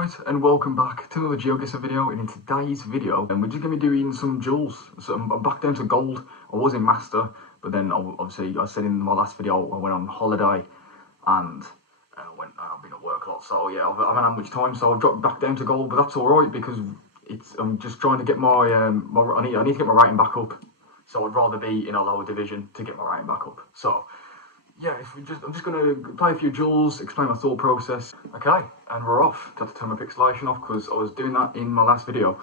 Right, and welcome back to another GeoGuessr video. And in today's video, we're just going to be doing some duels. So I'm back down to gold. I was in master, but then obviously I said in my last video I went on holiday and I've been at work a lot. So yeah, I haven't had much time, so I've dropped back down to gold. But that's all right because I'm just trying to get my I need to get my rating back up. So I'd rather be in a lower division to get my rating back up. So yeah, I'm just going to play a few duels, explain my thought process. Okay, and we're off. Got to turn my pixelation off because I was doing that in my last video.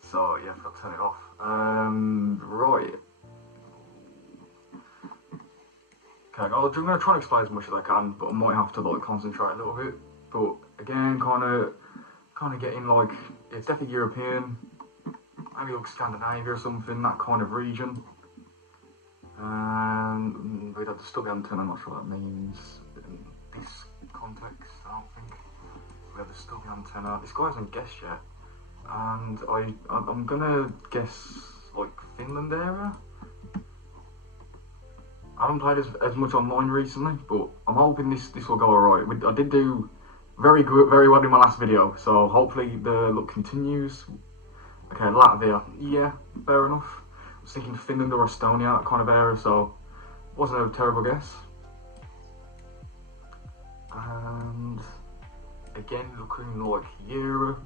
So yeah, I've got to turn it off. Right. Okay, I'm going to try and explain as much as I can, but I might have to like concentrate a little bit. But again, kind of getting like, it's definitely European, maybe like Scandinavia or something, that kind of region. We'd have to stub the antenna, I'm not sure what that means in this context, I don't think. We have to stub the antenna. This guy hasn't guessed yet. And I'm gonna guess like Finland area. I haven't played as much online recently, but I'm hoping this will go alright. I did do very well in my last video, so hopefully the luck continues. Okay, Latvia, yeah, fair enough. I was thinking Finland or Estonia, that kind of area, so wasn't a terrible guess. And again, looking like Europe.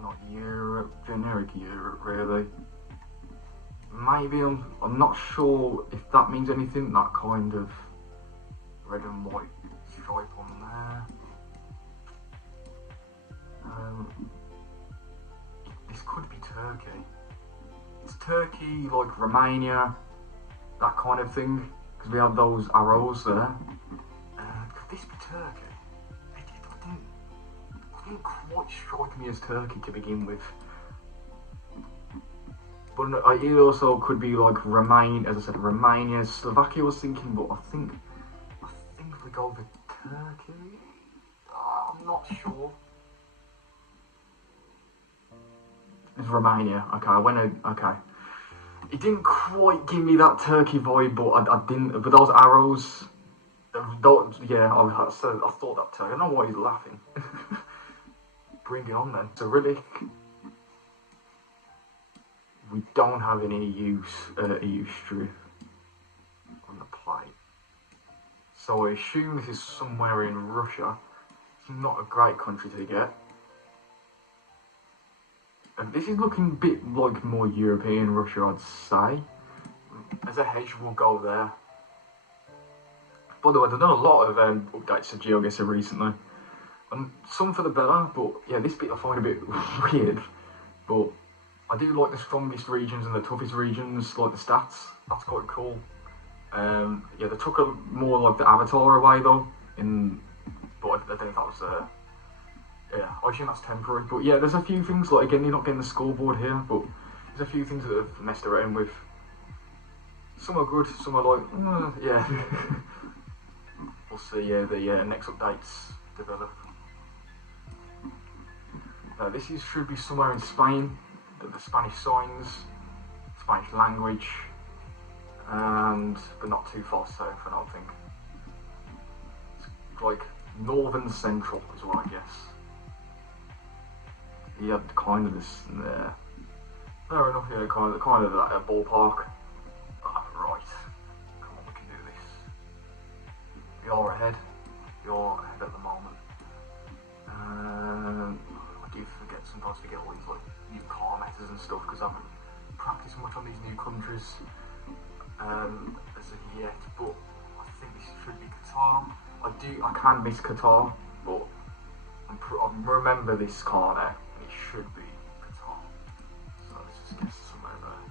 Not Europe, generic Europe really. Maybe I'm not sure if that means anything, that kind of red and white stripe on there. This could be Turkey. It's Turkey, like Romania, that kind of thing, because we have those arrows there. Could this be Turkey? It didn't quite strike me as Turkey to begin with. But it also could be like Romania, as I said, Romania, Slovakia I was thinking, but I think if we go for Turkey, I'm not sure. It's Romania. Okay, okay. It didn't quite give me that Turkey vibe, but I didn't. But those arrows, yeah, I thought that Turkey. I don't know why he's laughing. Bring it on then. So really, we don't have any EU strip on the plate. So I assume this is somewhere in Russia. It's not a great country to get. And this is looking a bit like more European Russia, I'd say. As a hedge, we'll go there. By the way, I've done a lot of updates to GeoGuessr recently. And some for the better, but yeah, this bit I find a bit weird. But I do like the strongest regions and the toughest regions, like the stats. That's quite cool. Yeah, they took more like the avatar away though. But I don't know if that was yeah, I assume that's temporary. But yeah, there's a few things, like again, you're not getting the scoreboard here, but there's a few things that have messed around with. Some are good, some are like, yeah. We'll see how the next updates develop. This should be somewhere in Spain, the Spanish signs, Spanish language, but not too far south, I don't think. It's like northern central is what I guess. Yeah, kind of this there. Fair enough, yeah, kind of that ballpark. Right. Come on, we can do this. You're ahead. You're ahead at the moment. I do sometimes forget all these like new car methods and stuff because I haven't practiced much on these new countries as of yet. But I think this should be Qatar. I can miss Qatar, but I remember this car now. It should be Qatar. So let's just guess somewhere there.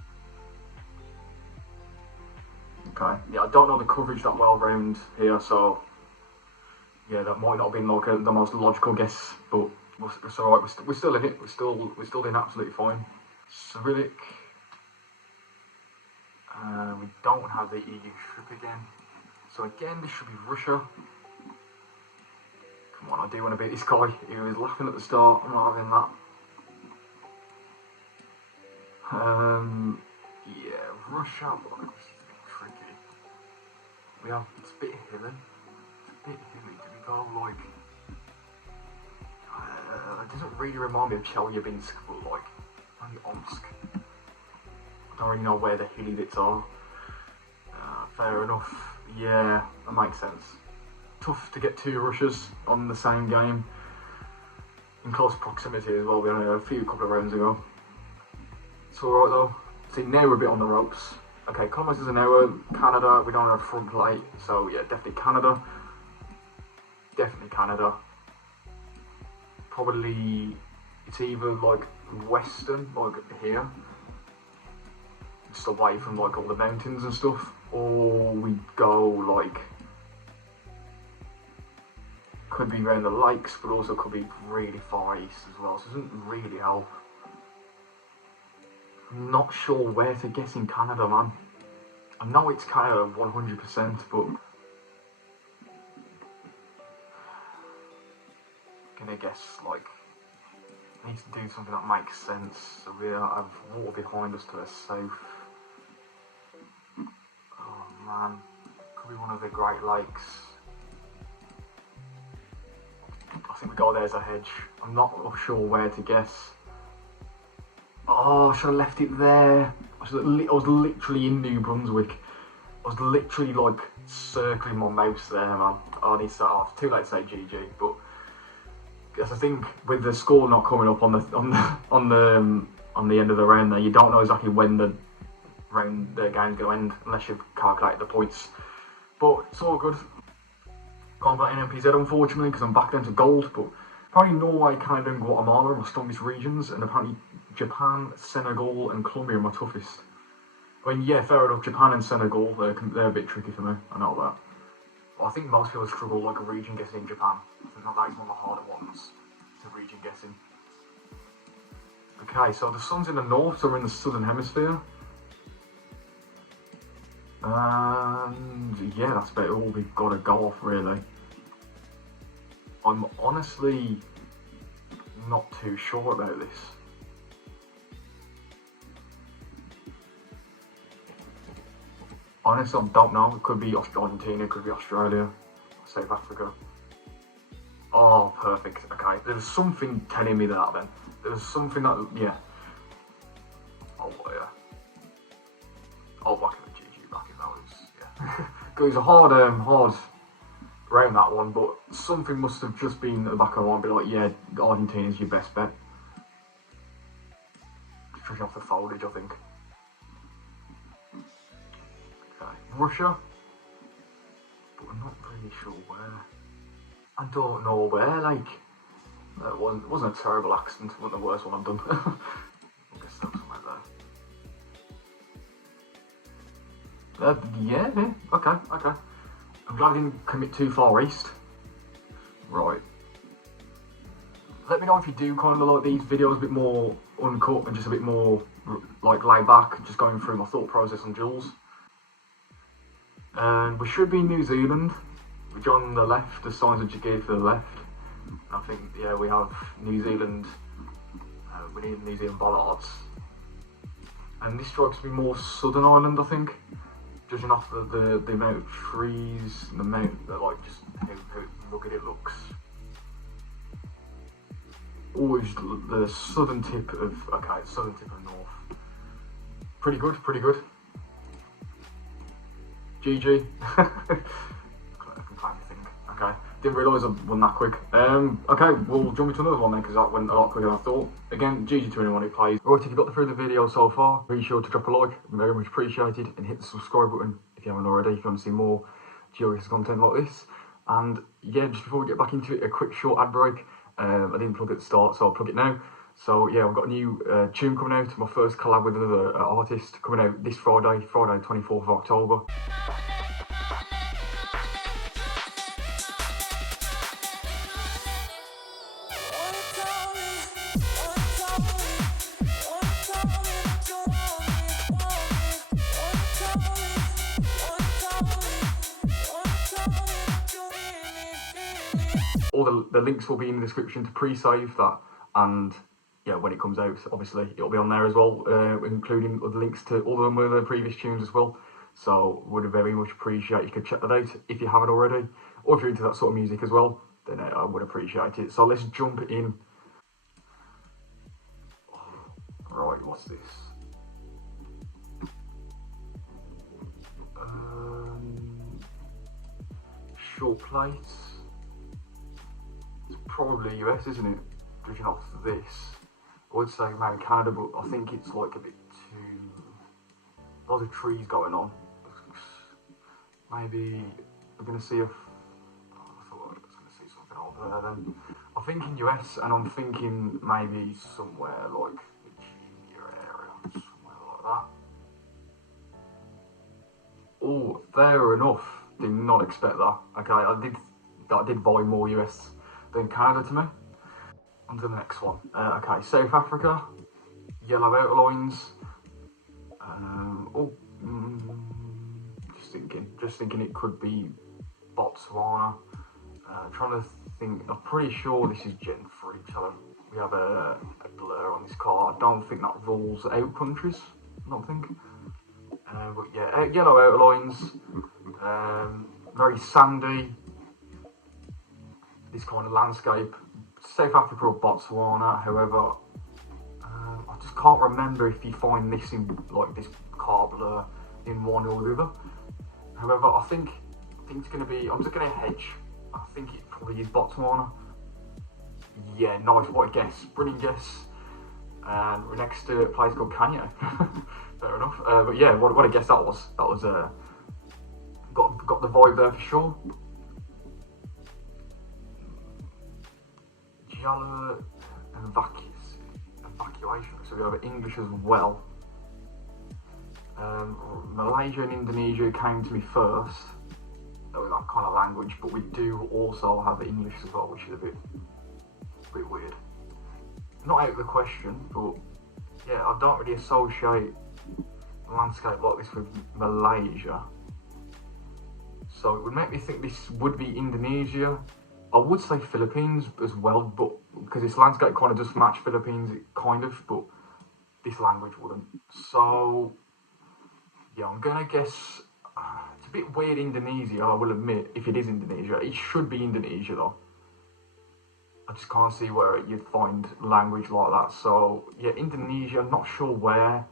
Okay, yeah, I don't know the coverage that well round here, so yeah, that might not have been like the most logical guess, but it's alright, we're still in it, we're still doing absolutely fine. Cyrillic. We don't have the EU strip again. So again, this should be Russia. Come on, I do want to beat this guy. He was laughing at the start. I'm not having that. Yeah, Russia. But this is a bit tricky. It's a bit hilly. Do we go like really remind me of Chelyabinsk, but like, only Omsk. I don't really know where the hilly bits are. Fair enough. Yeah, that makes sense. Tough to get 2 rushes on the same game. In close proximity as well, we only had a couple of rounds ago. It's alright though. See, now we're a bit on the ropes. Okay, Commerce is an hour. Canada, we don't have front plate, so yeah, definitely Canada. Definitely Canada. Probably, it's either like western, like here, just away from like all the mountains and stuff, or we go like, could be around the lakes, but also could be really far east as well, so it doesn't really help. I'm not sure where to guess in Canada, man. I know it's Canada 100%, but I'm gonna guess like, I need to do something that makes sense. So we have water behind us to the south. Oh man, could be one of the Great Lakes. I think we go there as a hedge. I'm not sure where to guess. Oh, I should have left it there. I was literally in New Brunswick. I was literally like circling my mouse there, man. Oh, I need to start off. Too late to say GG, but I think with the score not coming up on the end of the round there, you don't know exactly when the game's gonna end unless you've calculated the points. But it's all good. Can't play NMPZ unfortunately because I'm back down to gold, but apparently Norway, Canada and Guatemala are my strongest regions, and apparently Japan, Senegal and Colombia are my toughest. I mean, yeah, fair enough, Japan and Senegal, they're a bit tricky for me, I know that. But I think most people struggle like a region guessing in Japan. I think that is one of the harder ones, to region guessing. Okay, so the sun's in the north, so we're in the southern hemisphere. And yeah, that's about all we've got to go off really. I'm honestly not too sure about this. Honestly, I don't know. It could be Argentina, it could be Australia, South Africa. Oh, perfect. Okay, there was something telling me that then. There was something that, yeah. Oh, yeah. Oh, back in the GG, back in that was, yeah. It was a hard round that one, but something must have just been at the back of my mind, be like, yeah, Argentina's your best bet. Judging off the foliage, I think. Okay, Russia, but I'm not really sure where. I don't know where, like, it wasn't a terrible accident, it wasn't the worst one I've done. I guess that was somewhere there. Yeah, okay. I'm glad I didn't commit too far east. Right. Let me know if you do kind of like these videos a bit more uncut and just a bit more like laid back, just going through my thought process on duels. And we should be in New Zealand, which on the left, the signs that you gave for the left. I think, yeah, we have New Zealand, we need New Zealand bollards. And this strikes me more Southern Ireland, I think. Judging off the amount of trees and the amount that, like, just how rugged it looks. Always the southern tip of, okay, southern tip of north. Pretty good. GG. I can kind of think. Okay, didn't realise I won that quick. Okay, we'll jump into another one then because that went a lot quicker than I thought. Again, GG to anyone who plays. Right, if you got through the video so far, be sure to drop a like, very much appreciated, and hit the subscribe button if you haven't already, if you want to see more GeoGuessr content like this. And yeah, just before we get back into it, a quick short ad break. I didn't plug it at the start, so I'll plug it now. So yeah, I've got a new tune coming out, my first collab with another artist, coming out this Friday, 24th of October. All the links will be in the description to pre-save that, and yeah, when it comes out, obviously it'll be on there as well, including the links to all of the previous tunes as well. So would very much appreciate if you could check that out if you haven't already, or if you're into that sort of music as well, then I would appreciate it. So let's jump in. Right, what's this? Short plates. It's probably US, isn't it? Judging off this. I would say maybe Canada, but I think it's like a bit too... Lots of trees going on. Maybe we're going to see I thought I was going to see something over there then. I'm thinking US, and I'm thinking maybe somewhere like Virginia area, somewhere like that. Oh, fair enough. Did not expect that. Okay, I did buy more US than Canada to me. On to the next one. Okay, South Africa, yellow outlines. Just thinking it could be Botswana. Trying to think, I'm pretty sure this is Gen 3, so we have a blur on this car. I don't think that rules out countries, I don't think. But yeah, yellow outlines, very sandy, this kind of landscape. South Africa or Botswana, however, I just can't remember if you find this in like this car blur in one or the other. However, I think it's going to be, I'm just going to hedge. I think it probably is Botswana. Yeah, nice, what a guess, brilliant guess. And we're next to a place called Kenya. Fair enough. But yeah, what a guess that was. That was got the vibe there for sure. Jala evacuation. So we have English as well. Malaysia and Indonesia came to me first. That kind of language, but we do also have English as well, which is a bit weird. Not out of the question, but yeah, I don't really associate a landscape like this with Malaysia. So it would make me think this would be Indonesia. I would say Philippines as well, but because this landscape kind of does match Philippines, kind of, but this language wouldn't. So yeah, I'm gonna guess. It's a bit weird, Indonesia, I will admit, if it is Indonesia. It should be Indonesia though. I just can't see where you'd find language like that. So yeah, Indonesia, I'm not sure where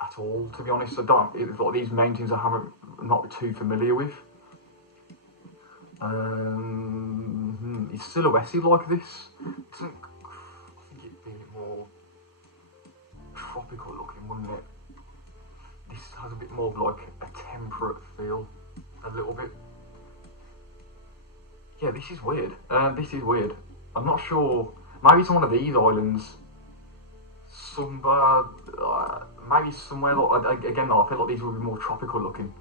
at all, to be honest. It's like these mountains I'm not too familiar with. Is Sulawesi like this? I think it'd be a bit more tropical looking, wouldn't it? This has a bit more of like a temperate feel, a little bit. Yeah, this is weird. This is weird. I'm not sure. Maybe it's one of these islands. Sumba, maybe somewhere like, again though, I feel like these will be more tropical looking.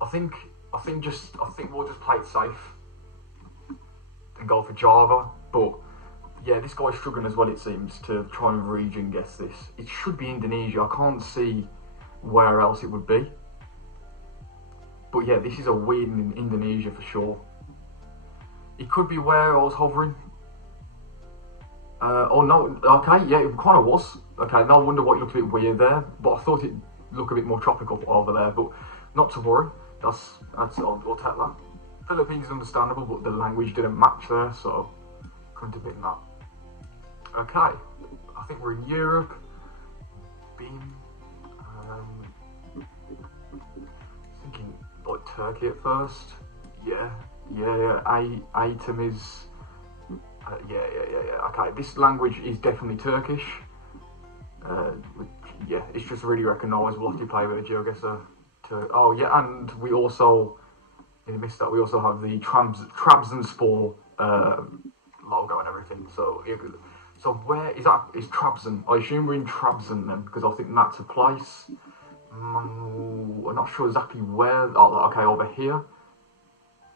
I think we'll just play it safe and go for Java. But yeah, this guy's struggling as well, it seems, to try and region guess this. It should be Indonesia. I can't see where else it would be. But yeah, this is a weird in Indonesia for sure. It could be where I was hovering. Oh no, okay, yeah, it kind of was. Okay, no wonder why it looked a bit weird there, but I thought it looked a bit more tropical over there, but not to worry. That's I'll take that. Philippines is understandable, but the language didn't match there, so couldn't have been that. Okay, I think we're in Europe. Beam. Thinking like Turkey at first. Yeah. Item is. Yeah. Okay, this language is definitely Turkish. Yeah, it's just really recognisable after you play with a GeoGuessr. Oh yeah, and we also, missed that, we also have the Trabzonspor logo and everything. So where is that? Is Trabzon? I assume we're in Trabzon then, because I think that's a place. I'm not sure exactly where. Oh, okay, over here.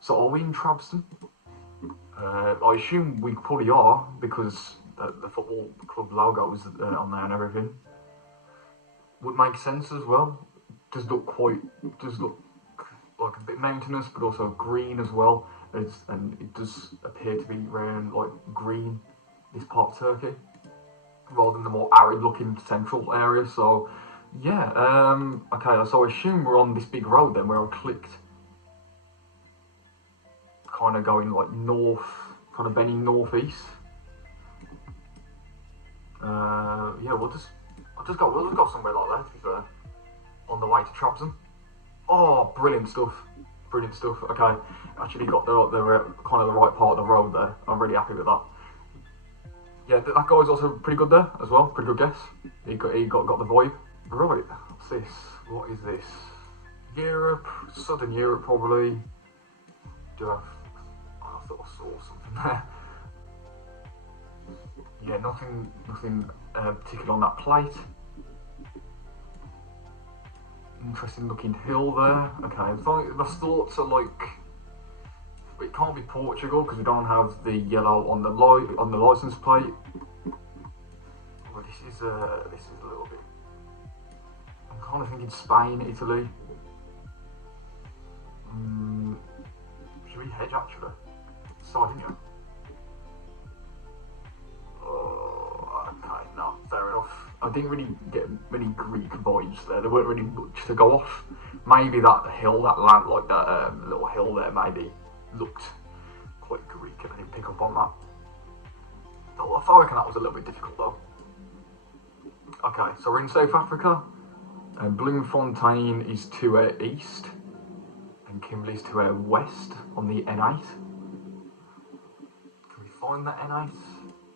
So are we in Trabzon? I assume we probably are, because the football club logo is on there and everything. Would make sense as well. Does look like a bit mountainous, but also green as well. And it does appear to be around like green, this part of Turkey, rather than the more arid looking central area. So yeah, okay, so I assume we're on this big road then where I clicked. Kind of going like north, kind of bending northeast. Yeah, we'll just go somewhere like that, to be fair. On the way to Trabzon. Oh, brilliant stuff. Brilliant stuff. Okay, actually got the kind of the right part of the road there. I'm really happy with that. Yeah, that guy was also pretty good there as well. Pretty good guess. He got the vibe. Right, what's this? What is this? Europe, Southern Europe probably. Do I have? Oh, I thought I saw something there. Yeah, nothing particular on that plate. Interesting looking hill there. Okay, my thoughts are like, it can't be Portugal because we don't have the yellow on the license plate. Well, this is a little bit. I'm kind of thinking Spain, Italy. Should we hedge actually? Sardinia. Okay, no, fair enough. I didn't really get many Greek vibes there. There weren't really much to go off. Maybe that hill, that land, like that little hill there, maybe looked quite Greek, and I didn't pick up on that. I reckon that was a little bit difficult though. Okay, so we're in South Africa, and Bloemfontein is to our east, and Kimberley's to our west on the N8. Can we find the N8?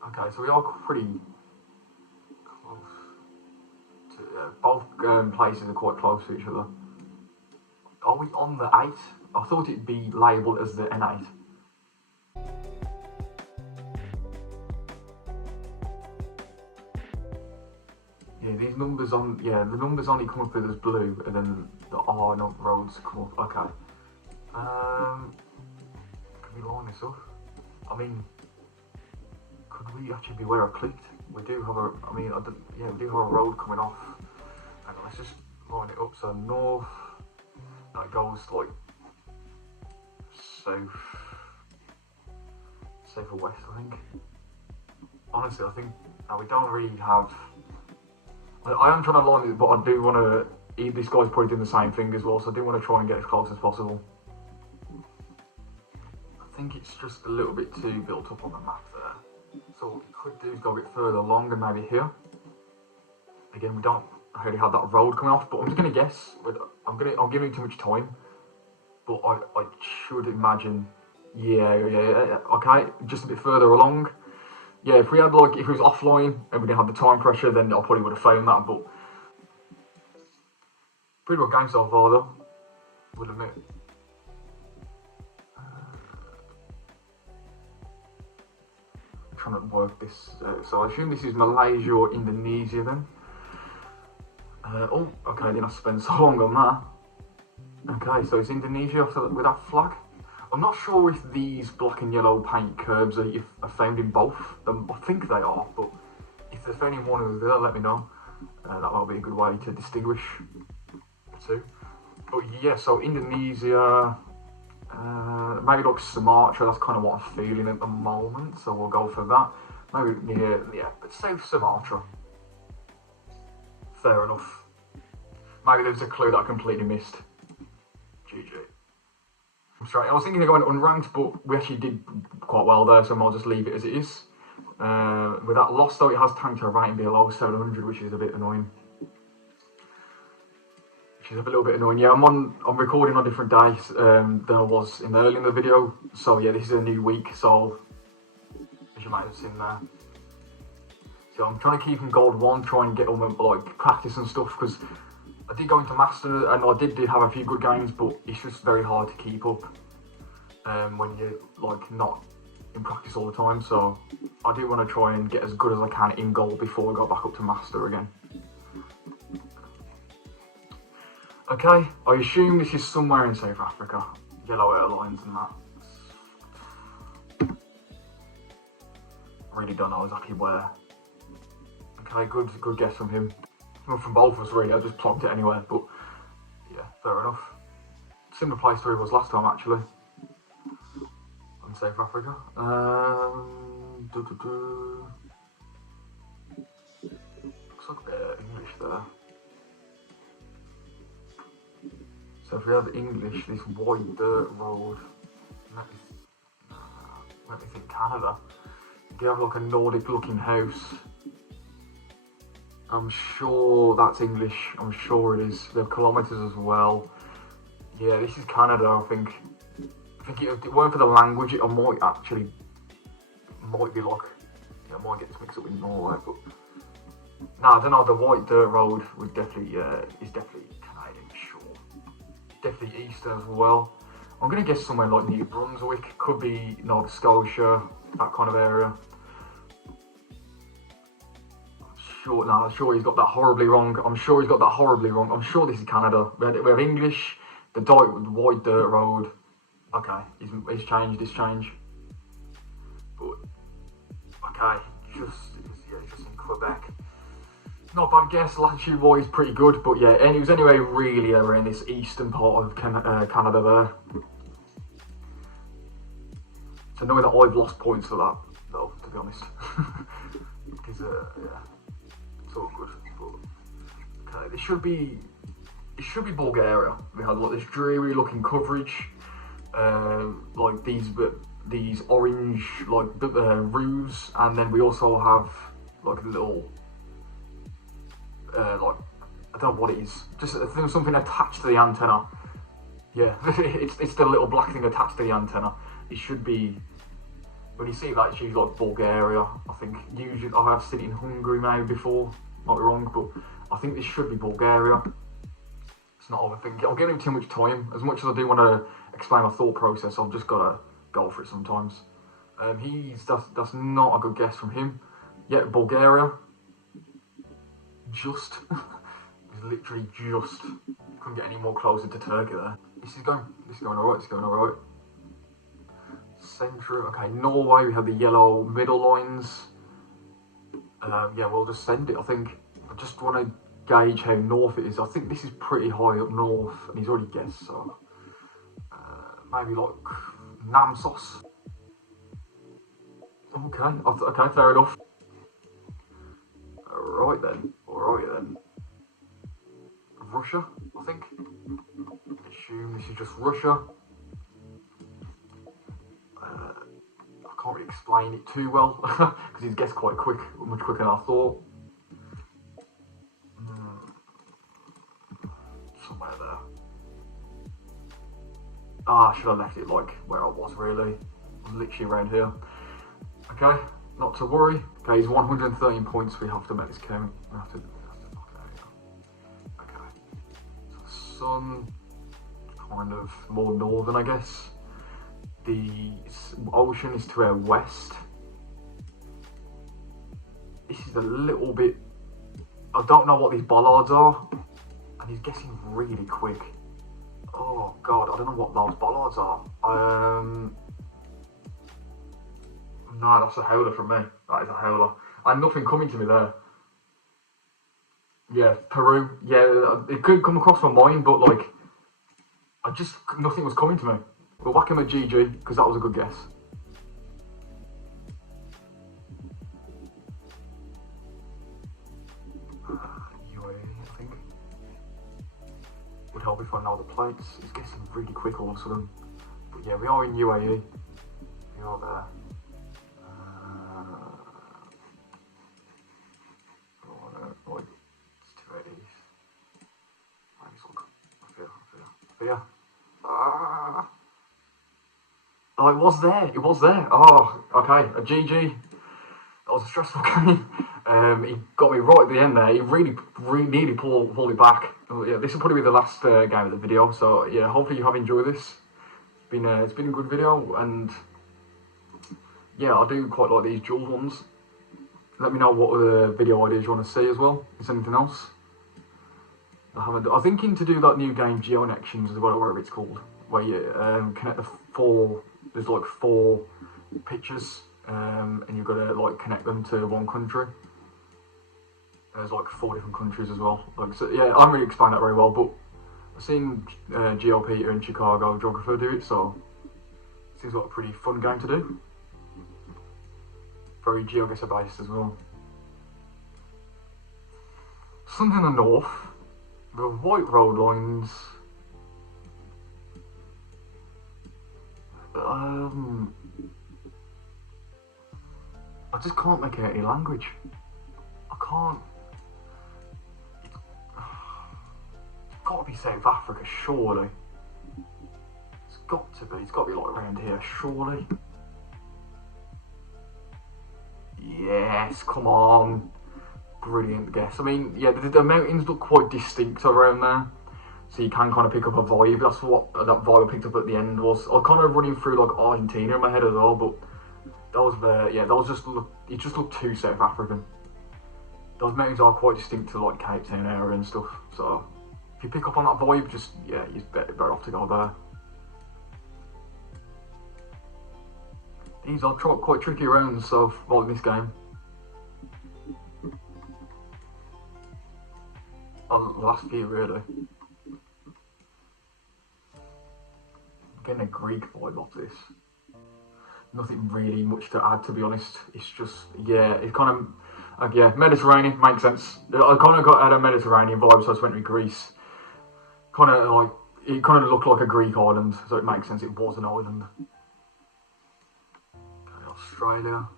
Okay, so we are pretty close to, both places are quite close to each other. Are we on the 8? I thought it'd be labelled as the N8. Yeah, these numbers on, the numbers only come up as blue, and then the R roads come up. Okay. Can we line this up? I mean, could we actually be where I clicked? We do have a, we do have a road coming off. And let's just line it up. So north, that goes like south or west, I think. Honestly, I think we don't really have. I am trying to line it, but I do want to. This guy's probably doing the same thing as well, so I do want to try and get as close as possible. I think it's just a little bit too built up on the map there. So what we could do is go a bit further along and maybe here. Again, we don't really have that road coming off, but I'm just going to guess. I'm giving too much time, but I should imagine. Yeah. Okay, just a bit further along. Yeah, if we had if it was offline and we didn't have the time pressure, then I probably would have found that. But pretty good game so far, though. Would admit. Trying to work this. So I assume this is Malaysia or Indonesia then. Oh, okay. Then I spent so long on that. Okay, so it's Indonesia with that flag. I'm not sure if these black and yellow paint curbs are found in both. I think they are, but if they're found in one or the other, let me know. That might be a good way to distinguish the two. But yeah, so Indonesia, maybe like Sumatra, that's kind of what I'm feeling at the moment, so we'll go for that. Maybe, yeah, but South Sumatra. Fair enough. Maybe there's a clue that I completely missed. GG. I'm sorry, I was thinking of going unranked, but we actually did quite well there, so I'll just leave it as it is. With that loss though, it has tanked our rating below 700, which is a bit annoying. Yeah, I'm recording on different days than I was early in the video. So yeah, this is a new week, so as you might have seen there. So I'm trying to keep in gold 1, try and get all my practice and stuff, because I did go into master and I did have a few good games, but it's just very hard to keep up when you're not in practice all the time. So I do want to try and get as good as I can in gold before I go back up to master again. Okay, I assume this is somewhere in South Africa. Yellow airlines and that. I really don't know exactly where. Okay, good guess from him. Well, from both of us really, I just plugged it anywhere, but yeah, fair enough. Similar place to where it was last time actually. In South Africa. Looks like a bit of English there. So if we have English, this wide dirt road, let me think Canada. You have a Nordic looking house. I'm sure that's English. I'm sure it is. They're kilometres as well. Yeah, this is Canada, I think. If it weren't for the language, it might be like, yeah, I might get mixed up with Norway, but no, I don't know. The white dirt road was definitely is definitely Canadian, sure. Definitely Eastern as well. I'm gonna guess somewhere like New Brunswick, could be Nova Scotia, that kind of area. I'm sure he's got that horribly wrong. I'm sure this is Canada. We have English, the white dirt road. Okay, it's changed. But okay, it's just in Quebec. Not bad guess, latitude wise pretty good, but yeah, and it was anyway really around this eastern part of Canada there. It's annoying that I've lost points for that, though, to be honest. Because yeah, it's all good. But okay, it should be Bulgaria. We had like this dreary looking coverage, like these orange like roofs, and then we also have like a little like, I don't know what it is, just something attached to the antenna. Yeah, it's the little black thing attached to the antenna. It should be, when you see that, it's usually like Bulgaria. I think usually I have seen it in Hungary maybe before, might be wrong, but I think this should be Bulgaria. It's not overthinking. I'm giving him too much time. As much as I do want to explain my thought process, I've just got to go for it sometimes. That's not a good guess from him. Yeah, Bulgaria. Just, it's literally just, couldn't get any more closer to Turkey there. This is going alright. Central, okay, Norway, we have the yellow middle lines. Yeah, we'll just send it, I think. I just want to gauge how north it is. I think this is pretty high up north, and he's already guessed, so maybe like Namsos. Okay, fair enough. Alright then. Russia, I think. I assume this is just Russia. I can't really explain it too well because he's guessed quite quick, much quicker than I thought. Somewhere there. I should have left it like where I was really. I'm literally around here. Okay, not to worry. Okay, he's 113 points. We have to make this count. We have to okay. So sun, kind of more northern, I guess. The ocean is to our west. This is a little bit, I don't know what these bollards are, and he's guessing really quick. Oh god, I don't know what those bollards are. No, that's a howler from me. That is a howler. I had nothing coming to me there. Yeah, Peru. Yeah, it could come across my mind, but like, nothing was coming to me. We'll whack him at GG, because that was a good guess. UAE, I think. Would help if I know the plates. He's guessing really quick all of a sudden. But yeah, we are in UAE. We are there. Like, it's 280. I feel. Oh, it was there. Oh, okay, a GG. That was a stressful game. He got me right at the end there. He really nearly pulled it back. Yeah, this will probably be the last game of the video. So yeah, hopefully you have enjoyed this. It's been a good video, and yeah, I do quite like these duels ones. Let me know what other video ideas you want to see as well. Is there anything else? I'm thinking to do that new game GeoConnections as well, whatever it's called, where you connect there's like 4 pictures, and you've got to like connect them to one country. There's like 4 different countries as well. Like, so yeah, I haven't really explained that very well, but I've seen Peter in Chicago, Geographer, do it, so it seems like a pretty fun game to do. Very GeoGuessr based as well. Something in the north. The white road lines. I just can't make out any language. I can't. got to be South Africa, surely. It's got to be like around here, surely. Yes, come on. Brilliant guess. I mean, yeah, the mountains look quite distinct around there, so you can kind of pick up a vibe. That's what that vibe I picked up at the end was. I was kind of running through like Argentina in my head as well, but that was it just looked too South African. Those mountains are quite distinct to like Cape Town area and stuff, so if you pick up on that vibe, just, yeah, you're better off to go there. These are quite tricky rounds of like this game. Oh, the last few really. I'm getting a Greek vibe off this. Nothing really much to add, to be honest. It's just, yeah, it's kind of, yeah, Mediterranean, makes sense. I kind of had a Mediterranean vibe, so I just went with Greece. Kind of like, it kind of looked like a Greek island, so it makes sense it was an island. Okay, Australia.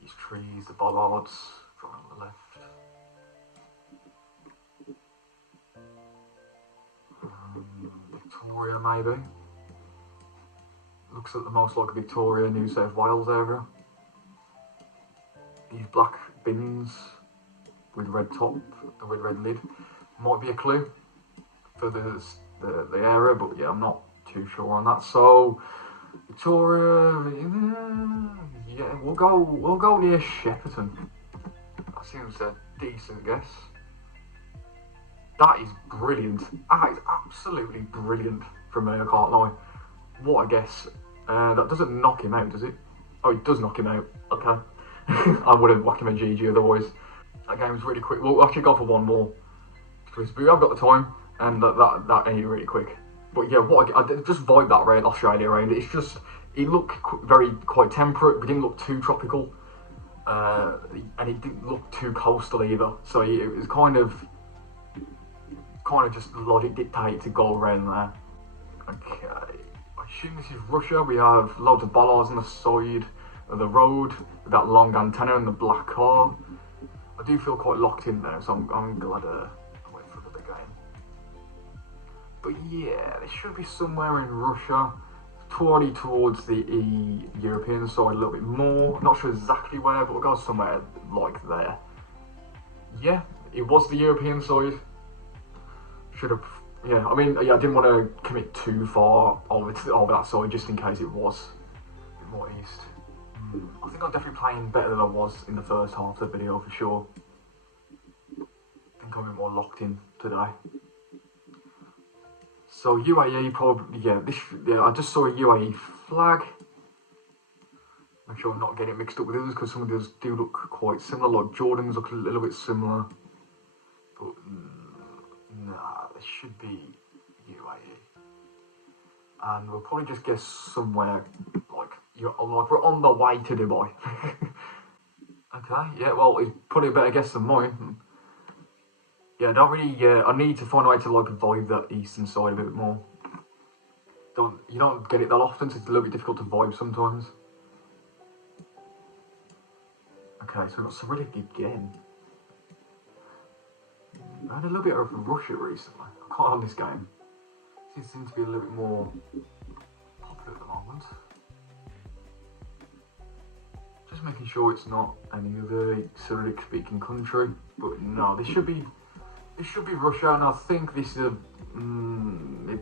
These trees, the bollards, right on the left. Victoria, maybe. Looks at the most like Victoria, New South Wales area. These black bins with red top, with red lid, might be a clue for the area, but yeah, I'm not too sure on that. So Victoria, yeah, we'll go near Shepparton. That seems a decent guess. That is brilliant. That is absolutely brilliant from me, I can't lie. What a guess. That doesn't knock him out, does it? Oh, it does knock him out. Okay. I would have whacked him a GG otherwise. That game was really quick. We'll actually go for one more, because we have got the time, and that ended really quick. But yeah, I just vibe that round, Australia round. It's just, it looked quite temperate, but didn't look too tropical, and it didn't look too coastal either. So it was kind of just logic dictated to go around there. Okay, I assume this is Russia. We have loads of bollards on the side of the road with that long antenna and the black car. I do feel quite locked in there, so I'm glad I went for another game. But yeah, this should be somewhere in Russia, probably towards the European side a little bit more. Not sure exactly where, but we'll go somewhere like there. Yeah, it was the European side. Should have, yeah, I mean, yeah, I didn't want to commit too far over that side just in case it was a bit more east. I think I'm definitely playing better than I was in the first half of the video for sure. I think I'm a bit more locked in today. So UAE probably, yeah, I just saw a UAE flag. Make sure I'm not getting it mixed up with others, because some of those do look quite similar, like Jordan's look a little bit similar. But nah, this should be UAE. And we'll probably just guess somewhere like we're on the way to Dubai. Okay, yeah, well, it's probably a better guess than mine. Yeah, I need to find a way to like vibe that eastern side a bit more. You don't get it that often, so it's a little bit difficult to vibe sometimes. Okay, so we've got Cyrillic again. I had a little bit of Russia recently. I can't on this game. It seems to be a little bit more popular at the moment. Just making sure it's not any other Cyrillic speaking country. But no, this should be Russia, and I think this is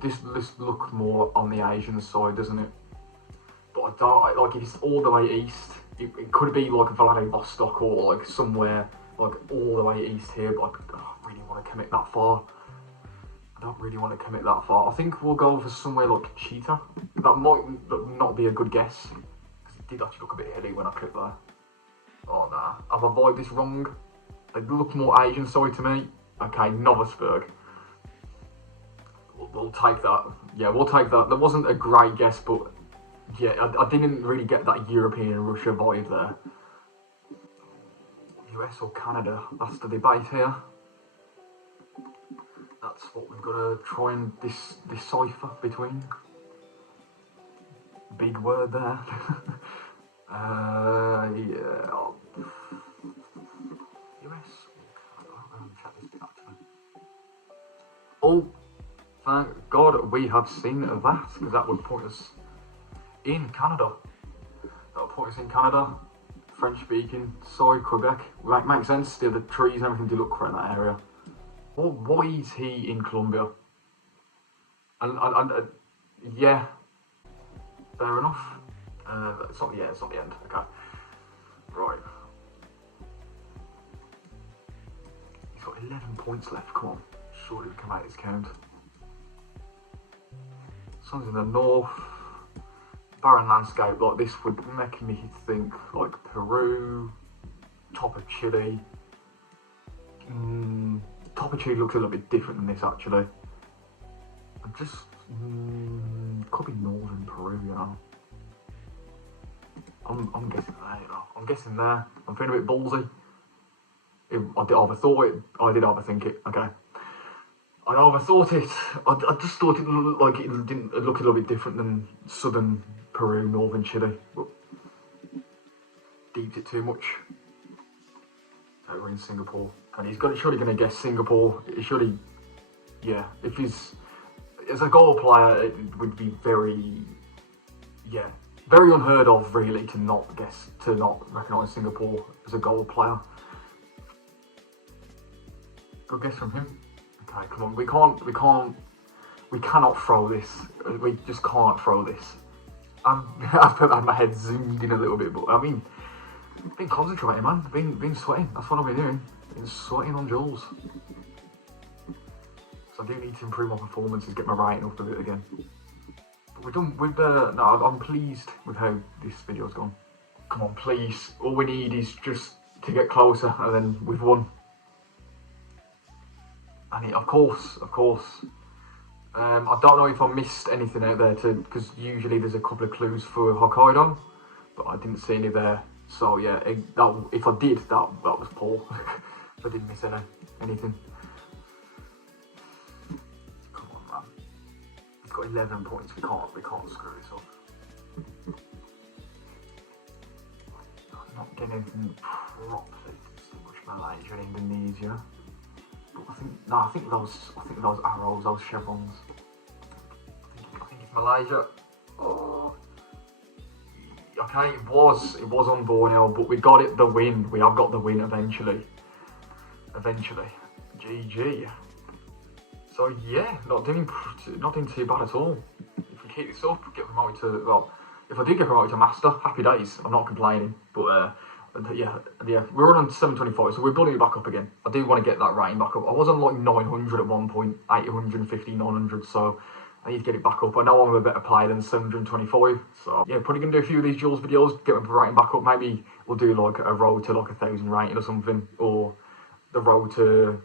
this looks more on the Asian side, doesn't it? But I don't like if it's all the way east. It could be like Vladivostok or like somewhere like all the way east here, but I don't really want to commit that far. I think we'll go for somewhere like Cheetah. That might not be a good guess, because it did actually look a bit hilly when I clicked there. Oh nah, have I vibed this wrong? It looked more Asian side to me. Okay, Novosberg. We'll take that. Yeah, we'll take that. That wasn't a great guess, but yeah, I didn't really get that European Russia vibe there. US or Canada, that's the debate here. That's what we've got to try and decipher between. Big word there. Yeah. US or Canada, check this bit actually. Thank God we have seen that, because that would put us in Canada. That would put us in Canada. French speaking. Sorry, Quebec. Makes sense. The trees and everything do look great in that area. Well, why is he in Colombia? And yeah, fair enough. It's not the end. Okay, right. He's got 11 points left. Come on, surely we can make this count. Something in the north. Barren landscape like this would make me think like Peru, top of Chile. Top of Chile looks a little bit different than this actually. Just could be northern Peru, you know. I'm guessing there, you know. I'm guessing there. I'm feeling a bit ballsy. I did overthought it. I did overthink it. Okay. I overthought it. I just thought it looked like it didn't look a little bit different than southern Peru, northern Chile. But deeped it too much. So we're in Singapore, and he's surely going to guess Singapore. Surely, yeah. If he's as a goal player, it would be very unheard of, really, to not recognise Singapore as a goal player. Good guess from him. Okay, come on, we cannot throw this. We just can't throw this. I've had my head zoomed in a little bit, but I mean, been concentrating, man. Been sweating. That's what I've been doing. Been sweating on duels. So I do need to improve my performances, get my rating up a bit again. But we're done with the. No, I'm pleased with how this video's gone. Come on, please. All we need is just to get closer, and then we've won. And of course. I don't know if I missed anything out there because usually there's a couple of clues for Hokkaido, but I didn't see any there. So yeah, if I did, that was poor. If I didn't miss anything. Come on, man. He's got 11 points. We can't screw this up. I'm not getting anything properly. Distinguish Malaysia and Indonesia. I think those arrows, those chevrons. I think it's Malaysia. Oh. Okay, it was on Borneo, but we got the win. We have got the win eventually. GG. So yeah, not doing too bad at all. If we keep this up, get promoted to, if I did get promoted to master, happy days. I'm not complaining, but yeah, we're on 725, so we're building it back up again. I do want to get that rating back up. I was on like 900 at one point, 850, 900, so I need to get it back up. I know I'm a better player than 725, so yeah, probably going to do a few of these duels videos, get my rating back up. Maybe we'll do like a road to like 1,000 rating or something, or the road to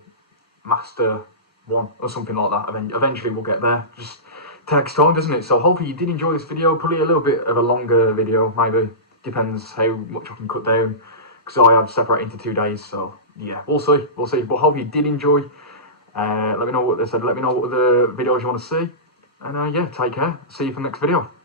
master 1 or something like that. And then eventually we'll get there. Just takes time, doesn't it? So hopefully you did enjoy this video. Probably a little bit of a longer video, maybe. Depends how much I can cut down, because I have separated into 2 days. So yeah, we'll see. But hope you did enjoy. Let me know what they said. Let me know what other videos you want to see. And yeah, take care. See you for the next video.